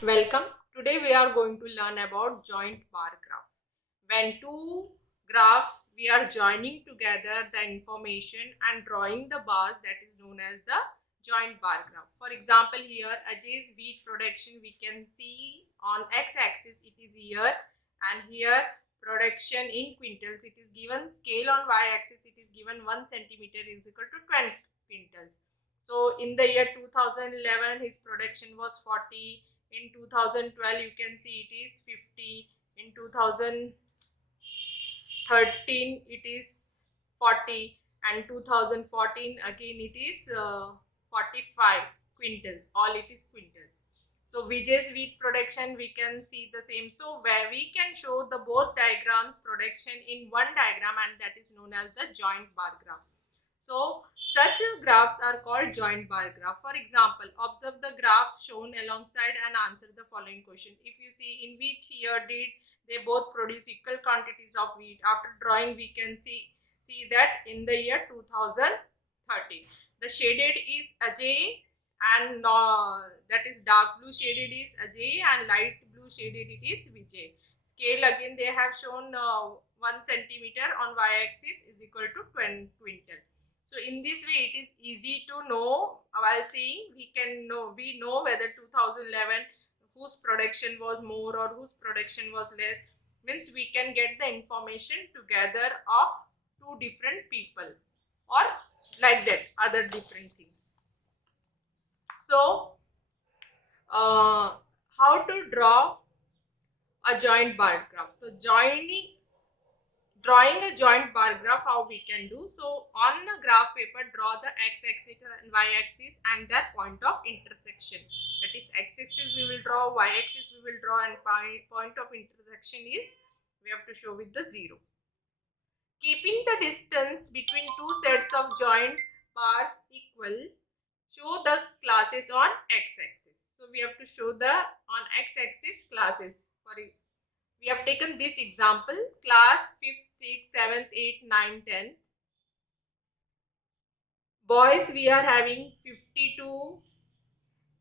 Welcome. Today we are going to learn about joint bar graph. When two graphs we are joining together the information and drawing the bars, that is known as the joint bar graph. For example, here Ajay's wheat production we can see on x-axis it is here, and here production in quintals it is given. Scale on y-axis it is given 1 centimeter is equal to 20 quintals. So in the year 2011 his production was 40. In 2012 you can see it is 50. In 2013 it is 40, and 2014 again it is 45 quintals. All it is quintals. So Vijay's wheat production we can see the same. So where we can show the both diagrams production in one diagram, and that is known as the joint bar graph. So such graphs are called joint bar graph. For example, observe the graph shown alongside and answer the following question. If you see in which year did they both produce equal quantities of wheat? After drawing we can see that in the year 2013. The shaded is Ajay, and that is dark blue shaded is Ajay, and light blue shaded it is Vijay. Scale again they have shown 1 centimeter on y-axis is equal to 20 quintal. So in this way it is easy to know. While seeing we know whether 2011 whose production was more or whose production was less. Means we can get the information together of two different people, or like that other different things. So how to draw a joint bar graph? So drawing a joint bar graph, how we can do. So on a graph paper draw the x-axis and y-axis and their point of intersection. That is x-axis we will draw, y-axis we will draw, and point of intersection is we have to show with the 0. Keeping the distance between two sets of joint bars equal, show the classes on x-axis. So we have to show the on x-axis classes. We have taken this example, class 5th, 6th, 7th, 8th, 9th, 10th. Boys we are having 52,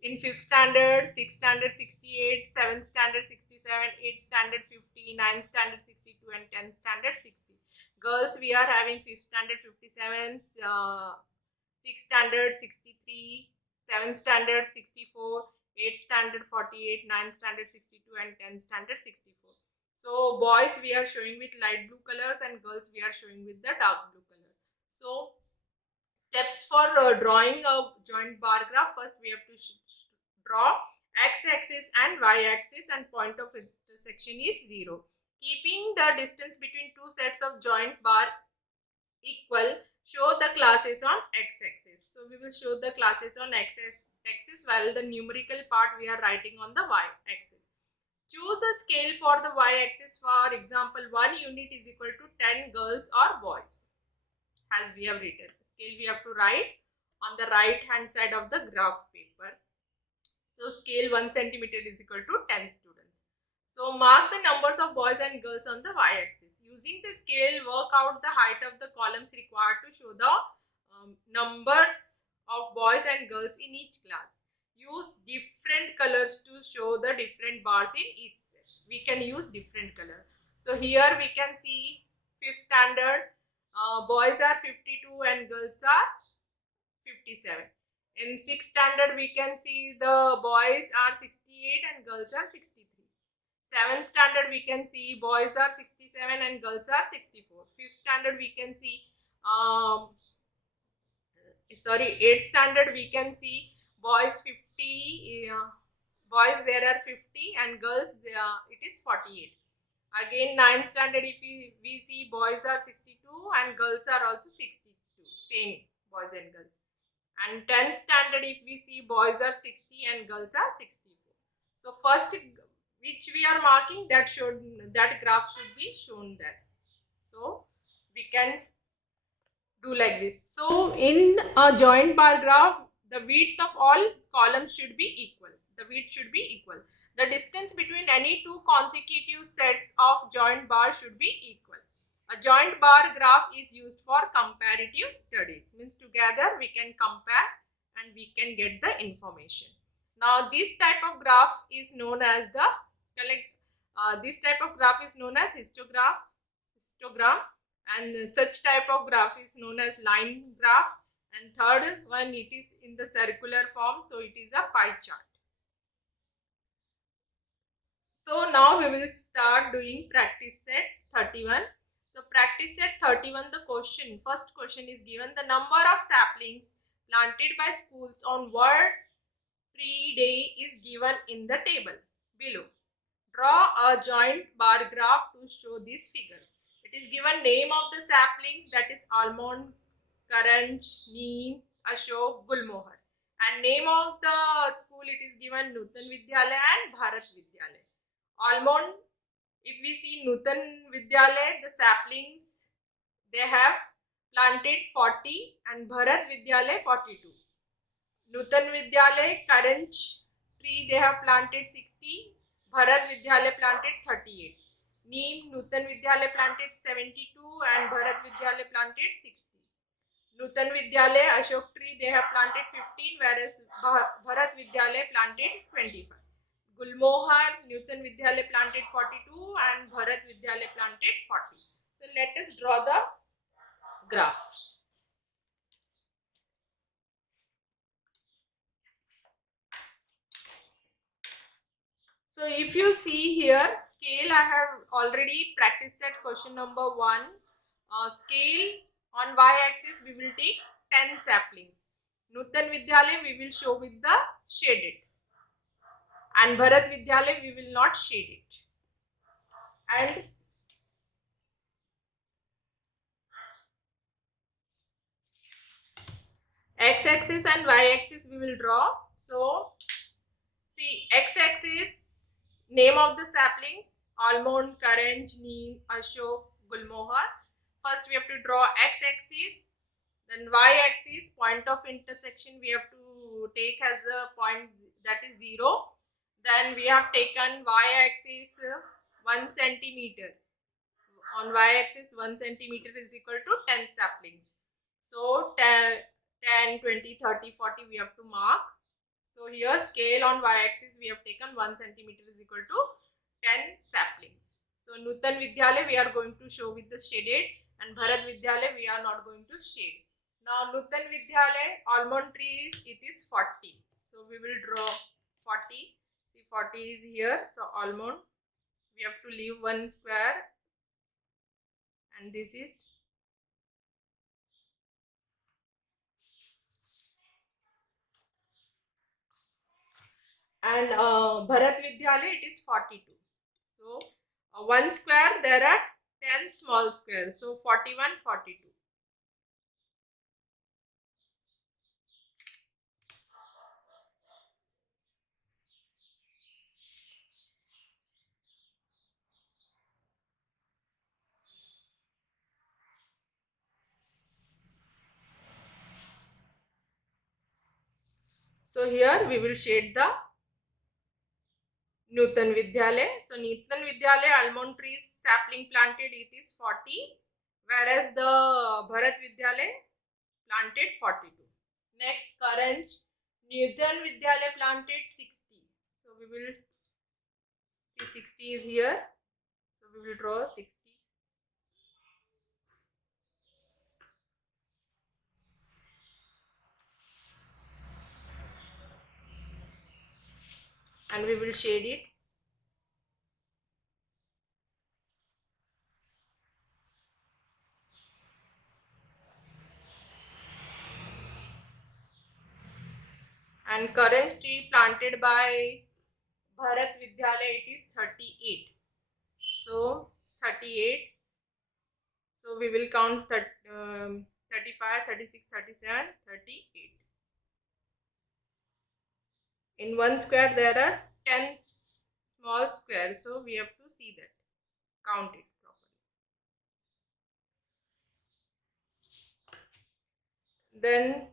in 5th standard, 6th standard 68, 7th standard 67, 8th standard 50, 9th standard 62, and 10th standard 60. Girls we are having 5th standard 57, 6th standard 63, 7th standard 64, 8th standard 48, 9th standard 62, and 10th standard 64. So boys we are showing with light blue colors, and girls we are showing with the dark blue color. So steps for drawing a joint bar graph. First we have to draw x-axis and y-axis, and point of intersection is 0. Keeping the distance between two sets of joint bar equal, show the classes on x-axis. So we will show the classes on x-axis, while the numerical part we are writing on the y-axis. Choose a scale for the y-axis. For example, 1 unit is equal to 10 girls or boys, as we have written. Scale we have to write on the right hand side of the graph paper. So scale 1 centimeter is equal to 10 students. So mark the numbers of boys and girls on the y-axis. Using the scale, work out the height of the columns required to show the numbers of boys and girls in each class. Use different colors to show the different bars in each set. We can use different color. So here we can see 5th standard, boys are 52 and girls are 57. In 6th standard we can see the boys are 68 and girls are 63. 7th standard we can see boys are 67 and girls are 64. 5th standard we can see 8th standard we can see boys 50, boys there are 50 and girls it is 48. Again 9th standard if we see boys are 62 and girls are also 62, same boys and girls. And 10th standard if we see boys are 60 and girls are 64. So first which we are marking, that graph should be shown there. So we can do like this. So in a joint bar graph, the width of all columns should be equal. The width should be equal. The distance between any two consecutive sets of joint bars should be equal. A joint bar graph is used for comparative studies. Means together we can compare and we can get the information. Now this type of graph is known as the histogram, and such type of graph is known as line graph, and third one, it is in the circular form, so it is a pie chart. So now we will start doing practice set 31. So practice set 31, the first question is given: the number of saplings planted by schools on World Tree Day is given in the table below. Draw a joint bar graph to show these figures. It is given name of the saplings, that is almond, karanj, neem, ashok, gulmohar, and name of the school, it is given Nutan Vidyalaya and Bharat Vidyalaya. Almond, if we see Nutan Vidyalaya, the saplings they have planted 40 and Bharat Vidyalaya 42. Nutan Vidyalaya, Karanj tree they have planted 60, Bharat Vidyalaya planted 38. Neem, Nutan Vidyalaya planted 72 and Bharat Vidyalaya planted 60. Nutan Vidyalaya, Ashok tree they have planted 15, whereas Bharat Vidyalaya planted 25. Gulmohar, Nutan Vidyalaya planted 42 and Bharat Vidyalaya planted 40. So let us draw the graph. So if you see here, scale, I have already practiced at question number 1. Scale on y-axis we will take 10 saplings. Nutan Vidyalaya we will show with the shaded, and Bharat Vidyalaya we will not shade it. And x-axis and y-axis we will draw. So see, x-axis, name of the saplings, almond, karanj, neem, ashok, gulmohar. First we have to draw x-axis, then y-axis, point of intersection we have to take as a point, that is 0. Then we have taken y-axis 1 centimeter. On y-axis 1 centimeter is equal to 10 saplings. So 10, 20, 30, 40 we have to mark. So here scale on y-axis we have taken 1 centimeter is equal to 10 saplings. So Nutan Vidyalaya we are going to show with the shaded, and Bharat Vidyalaya we are not going to shade. Now Nutan Vidyalaya, almond trees, it is 40. So we will draw 40. See, 40 is here. So almond, we have to leave one square, and this is and Bharat Vidyalaya it is 42. So one square there are 10 small squares. So 41, 42. So here we will shade the Nutan Vidyalaya. So Nutan Vidyalaya, almond trees sapling planted it is 40, whereas the Bharat Vidyalaya planted 42. Next, Karanj, Nutan Vidyalaya planted 60. So we will see 60 is here. So we will draw 60. And we will shade it. And Karanj tree planted by Bharat Vidyalaya it is 38. So 38. So we will count 35, 36, 37, 38. In one square there are 10 small squares. So we have to see that. Count it properly. Then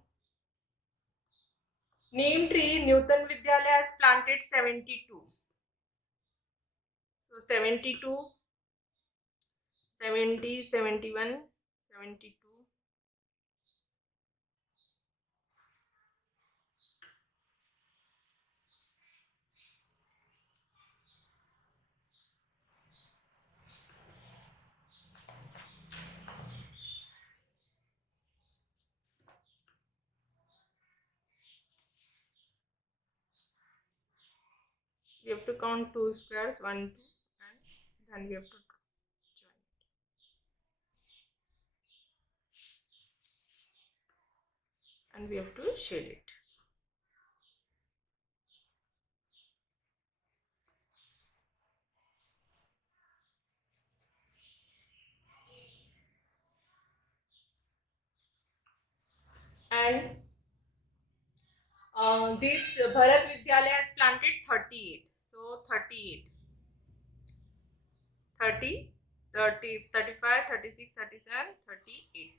neem tree, Nutan Vidyalaya has planted 72. So 72, 70, 71, 72. We have to count 2 squares, 1, 2, and then we have to join it. And we have to shade it. And this Bharat Vidyalaya has planted 38. So 38. 30, 30, 35, 36, 37, 38.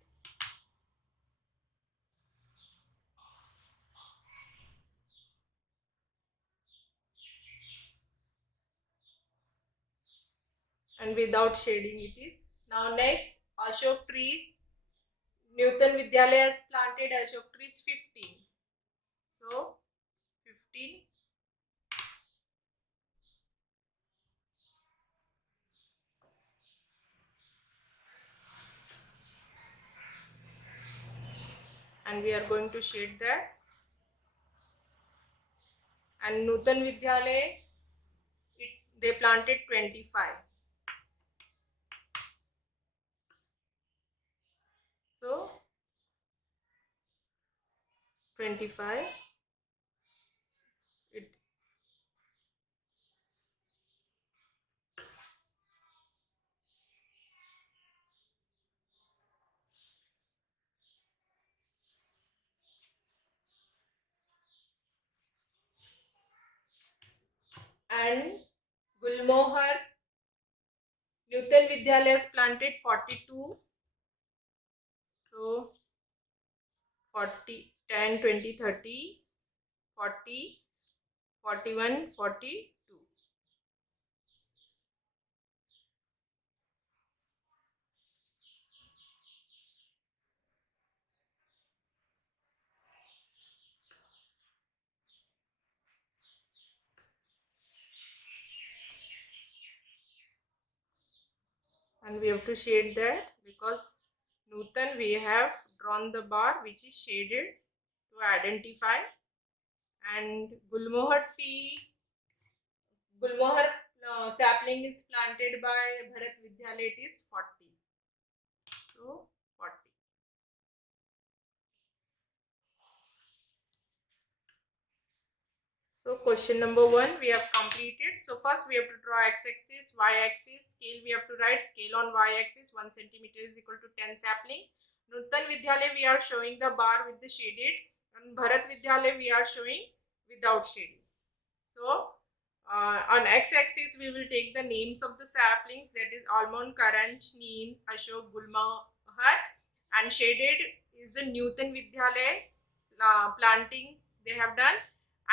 And without shading it is. Now next, Ashok trees. Newton Vidyalaya has planted Ashok trees 15. So 15. And we are going to shade that. And Newton Vidyalaya, they planted 25. So 25. It and Gulmohar, Newton Vidyalaya has planted 42. So 40, 10, 20, 30, 40, 41, 42. And we have to shade that because Newton we have drawn the bar which is shaded to identify. And Gulmohar sapling is planted by Bharat Vidyalaya, it is 40. So 40. So question number 1 we have completed. So first we have to draw x-axis, y-axis, scale we have to write. Scale on y-axis 1 centimeter is equal to 10 sapling. Newton Vidyalaya we are showing the bar with the shaded, and Bharat Vidyalaya we are showing without shading. So on x-axis we will take the names of the saplings, that is Almond, Karanch, Neem, Ashok, Gulmohar, and shaded is the Newton Vidyalaya plantings they have done,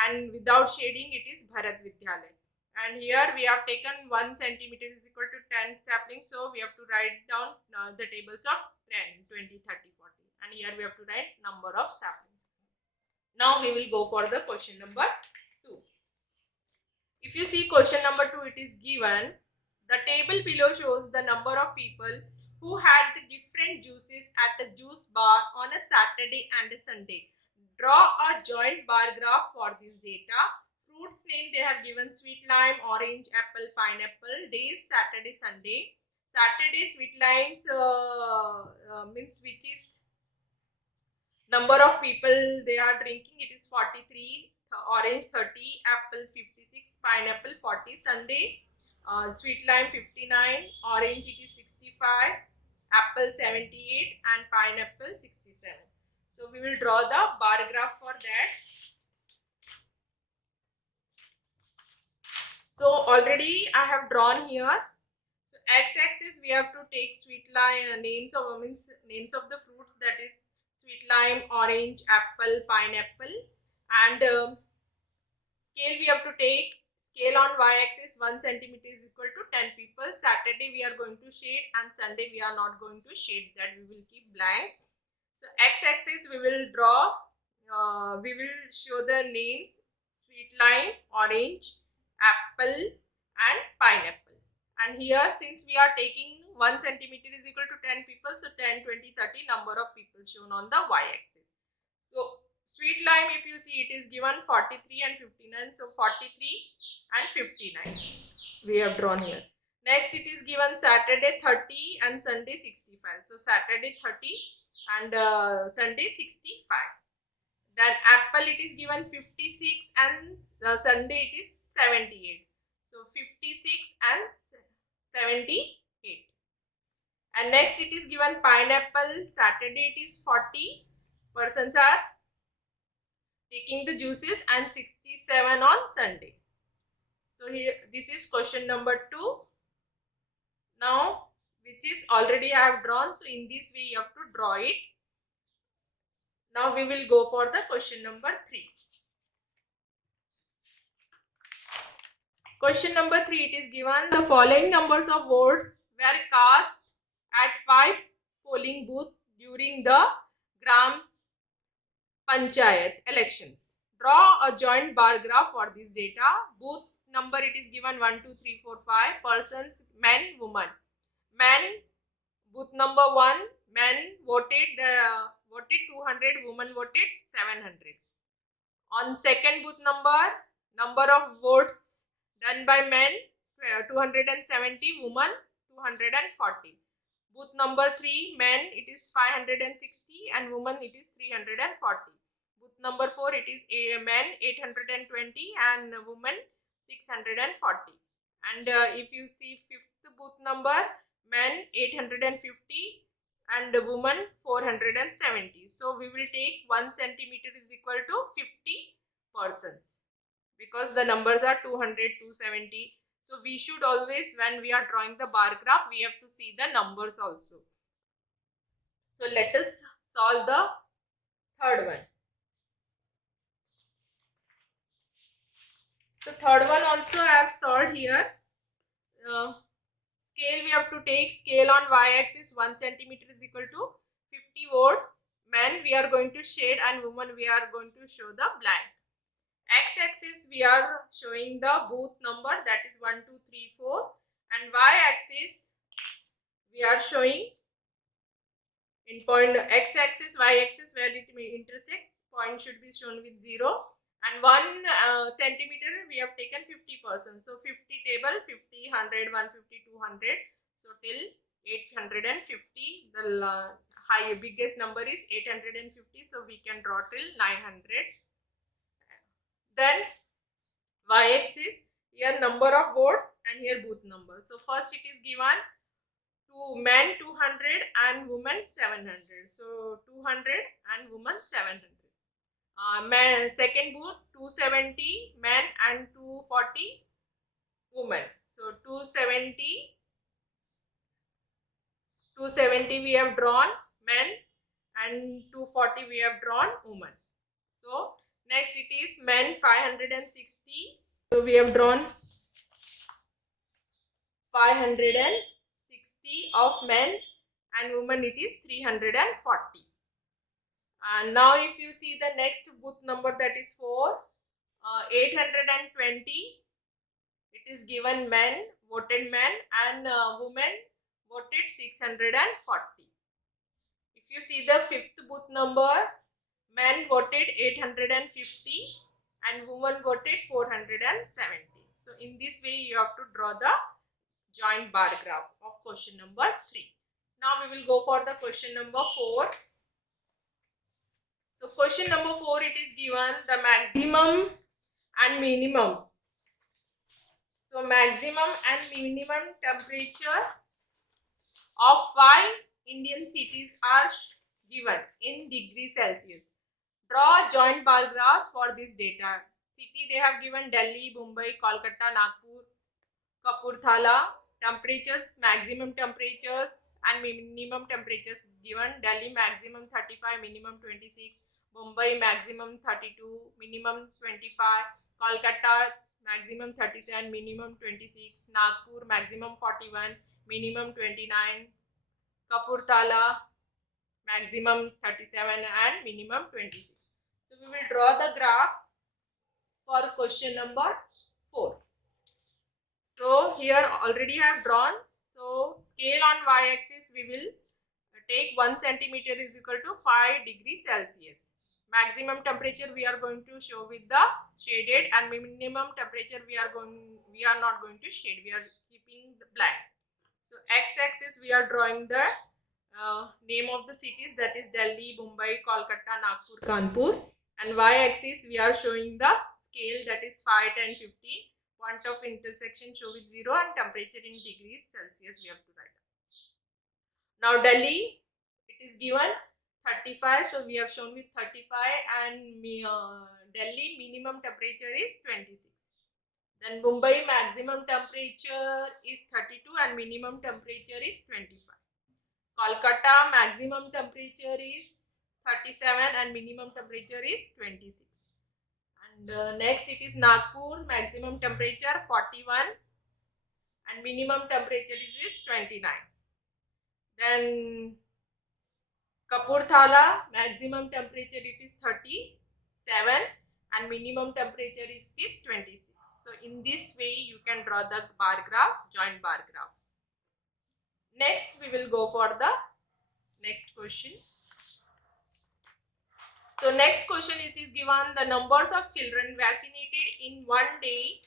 and without shading it is Bharat Vidyalaya. And here we have taken 1 centimeter is equal to 10 saplings, so we have to write down the tables of 10, 20, 30, 40, and here we have to write number of saplings. Now we will go for the question number 2. If you see question number 2, it is given. The table below shows the number of people who had the different juices at a juice bar on a Saturday and a Sunday. Draw a joint bar graph for this data. Fruits name they have given sweet lime, orange, apple, pineapple. Days Saturday, Sunday. Saturday sweet limes means which is number of people they are drinking, it is 43. Orange 30, apple 56, pineapple 40. Sunday sweet lime 59, orange it is 65, apple 78, and pineapple 67. So we will draw the bar graph for that. So already I have drawn here. So x-axis we have to take sweet lime names of the fruits, that is sweet lime, orange, apple, pineapple, and scale we have to take. Scale on y-axis 1 centimeter is equal to 10 people. Saturday we are going to shade, and Sunday we are not going to shade, that we will keep blank. So x-axis we will draw, we will show the names sweet lime, orange, apple, and pineapple. And here since we are taking 1 centimeter is equal to 10 people, so 10, 20, 30 number of people shown on the y-axis. So sweet lime if you see it is given 43 and 59, so 43, and 59. We have drawn here. Next it is given Saturday 30 and Sunday 65. So Saturday 30 and Sunday 65. Then apple it is given 56 and Sunday it is 78. So 56 and 78. And next it is given pineapple. Saturday it is 40 persons are taking the juices and 67 on Sunday. So here this is question number 2. Now which is already I have drawn. So in this way you have to draw it. Now we will go for the question number 3. Question number 3, it is given the following numbers of votes were cast at 5 polling booths during the Gram Panchayat elections. Draw a joint bar graph for this data. Booth number it is given 1, 2, 3, 4, 5. Persons, men, women. Men, booth number 1, men voted 200, women voted 700. On second booth number of votes done by men 270, women 240. Booth number 3, men it is 560 and women it is 340. Booth number 4, it is men 820 and women 640. And if you see fifth booth number, men 850 and woman 470. So we will take 1 centimeter is equal to 50 persons because the numbers are 200, 270. So we should always, when we are drawing the bar graph, we have to see the numbers also. So let us solve the third one. So third one also I have solved here. Scale we have to take. Scale on y-axis 1 centimeter is equal to 50 votes. Men we are going to shade and women we are going to show the blank. X-axis we are showing the booth number, that is 1, 2, 3, 4, and y-axis we are showing in point x-axis, y-axis where it may intersect, point should be shown with 0, and 1 centimeter we have taken 50%. So 50 table 50, 100, 150, 200. So till 850. The biggest number is 850. So we can draw till 900. Then y-axis, here number of votes and here booth number. So first it is given to men 200 and women 700. So 200 and women 700. Second booth 270 men and 240 women. So 270 we have drawn men and 240 we have drawn women. So next it is men 560. So we have drawn 560 of men and women it is 340. And now if you see the next booth number, that is 4, 820, it is given men, voted men, and women voted 640. If you see the fifth booth number, men voted 850 and women voted 470. So in this way you have to draw the joint bar graph of question number 3. Now we will go for the question number 4. So question number 4, it is given the maximum and minimum. So maximum and minimum temperature of 5 Indian cities are given in degrees Celsius. Draw joint bar graphs for this data. City they have given Delhi, Mumbai, Kolkata, Nagpur, Kapurthala. Temperatures, maximum temperatures and minimum temperatures given. Delhi maximum 35, minimum 26. Mumbai maximum 32, minimum 25. Kolkata maximum 37, minimum 26. Nagpur maximum 41, minimum 29. Kapurthala maximum 37 and minimum 26. So we will draw the graph for question number 4. So here already I have drawn. So scale on y-axis we will take 1 centimeter is equal to 5 degrees Celsius. maximum temperature we are going to show with the shaded, and minimum temperature we are not going to shade, we are keeping the blank. So x-axis we are drawing the name of the cities, that is Delhi, Mumbai, Kolkata, Nagpur, Kanpur, and y-axis we are showing the scale, that is 5, 10, 15. Point of intersection show with 0, and temperature in degrees Celsius we have to write. Now Delhi, it is given 35, so we have shown with 35, and Delhi minimum temperature is 26. Then Mumbai maximum temperature is 32 and minimum temperature is 25. Kolkata maximum temperature is 37 and minimum temperature is 26. And next it is Nagpur, maximum temperature 41 and minimum temperature is 29. Then Kapurthala, maximum temperature it is 37 and minimum temperature is 26. So in this way you can draw the bar graph, joint bar graph. Next we will go for the next question. So next question, it is given the numbers of children vaccinated in one day.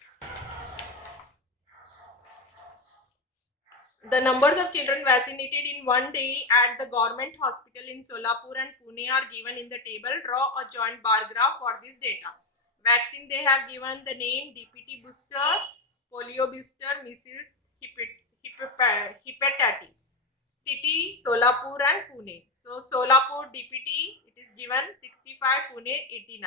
The numbers of children vaccinated in one day at the government hospital in Solapur and Pune are given in the table. Draw a joint bar graph for this data. Vaccine they have given the name DPT booster, polio booster, measles, hepatitis. City Solapur and Pune. So Solapur DPT it is given 65, Pune 89.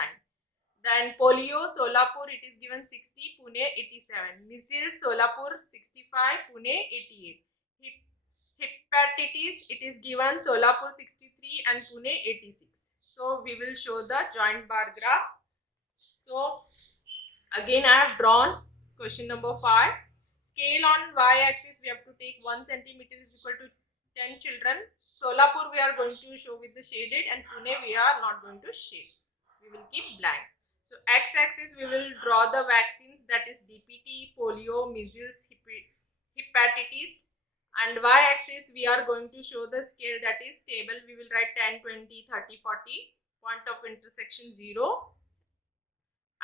Then polio Solapur it is given 60, Pune 87. Measles Solapur 65, Pune 88. Hepatitis it is given Solapur 63 and Pune 86. So we will show the joint bar graph. So again I have drawn question number 5. Scale on y-axis we have to take 1 centimeter is equal to 10 children. Solapur we are going to show with the shaded, and Pune we are not going to shade. We will keep blank. So x-axis we will draw the vaccines, that is DPT, polio, measles, hepatitis, and y-axis we are going to show the scale, that is table. We will write 10, 20, 30, 40, point of intersection 0,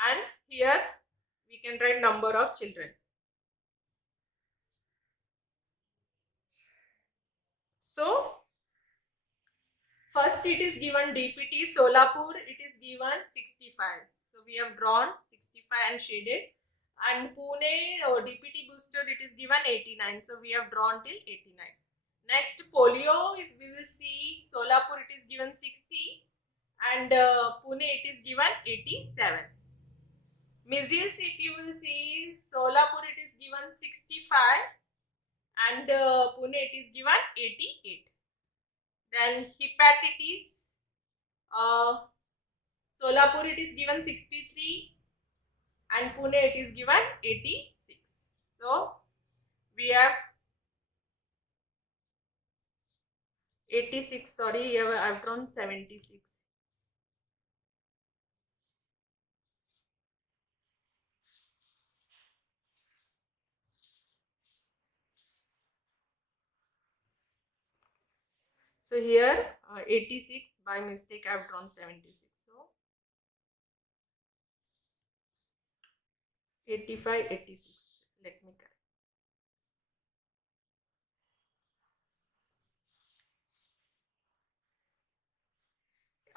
and here we can write number of children. So first it is given DPT Solapur, it is given 65. So we have drawn 65 and shaded. And Pune DPT booster it is given 89. So we have drawn till 89. Next polio, if we will see Solapur it is given 60 and Pune it is given 87. Measles, if you will see Solapur it is given 65 and Pune it is given 88. Then hepatitis, Solapur it is given 63 and Pune it is given 86. So we have 86, sorry, here I have drawn 76. So here 86, by mistake I have drawn 76. So 85, 86. Let me correct.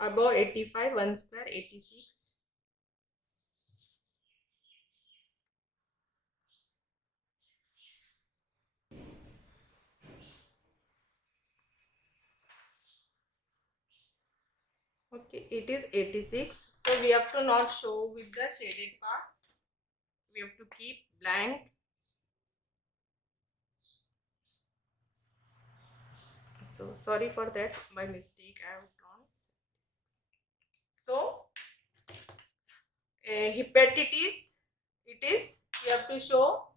Above 85, 1 square 86. Okay, it is 86. So we have to not show with the shaded part. We have to keep blank. So sorry for that, by mistake I have drawn 76. So hepatitis, it is, we have to show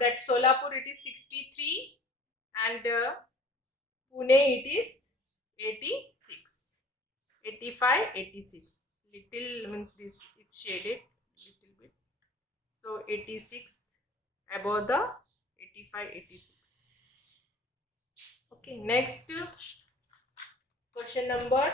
that Solapur it is 63 and Pune it is 86. 85, 86. Little means this it's shaded little bit. So 86 above the 85, 86. Okay, next question number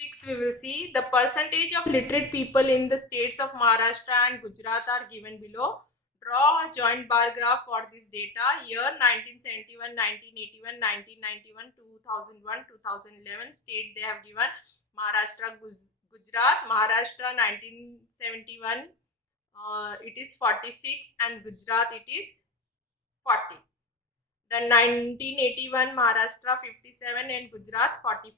6 we will see the percentage of literate people in the states of Maharashtra and Gujarat are given below. Draw a joint bar graph for this data. Year 1971, 1981, 1991, 2001, 2011. State they have given Maharashtra, Gujarat. Maharashtra 1971 it is 46 and Gujarat it is 40. Then 1981 Maharashtra 57 and Gujarat 45.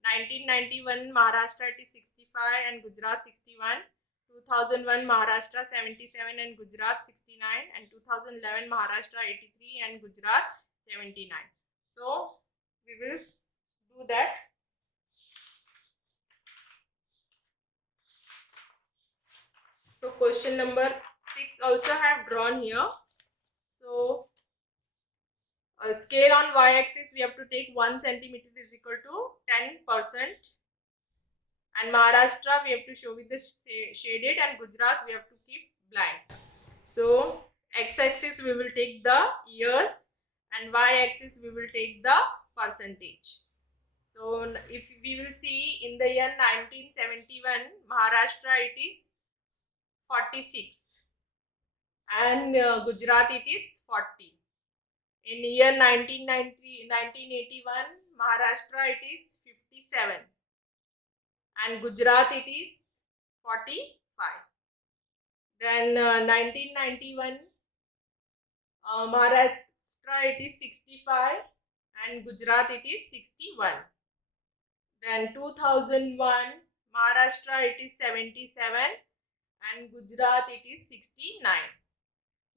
1991 Maharashtra it is 65 and Gujarat 61. 2001 Maharashtra 77 and Gujarat 69 and 2011 Maharashtra 83 and Gujarat 79. So we will do that. So question number 6 also have drawn here. So a scale on y-axis we have to take 1 centimeter is equal to 10%. And Maharashtra we have to show with the shaded and Gujarat we have to keep blank. So x-axis we will take the years and y-axis we will take the percentage. So if we will see in the year 1971 Maharashtra it is 46 and Gujarat it is 40. In year 1981 Maharashtra it is 57 and Gujarat it is 45. Then 1991 Maharashtra it is 65 and Gujarat it is 61. Then 2001 Maharashtra it is 77 and Gujarat it is 69.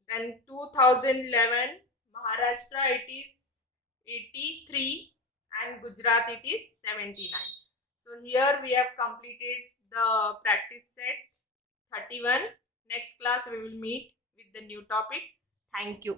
Then 2011 Maharashtra it is 83 and Gujarat it is 79. So here we have completed the practice set 31. Next class we will meet with the new topic. Thank you.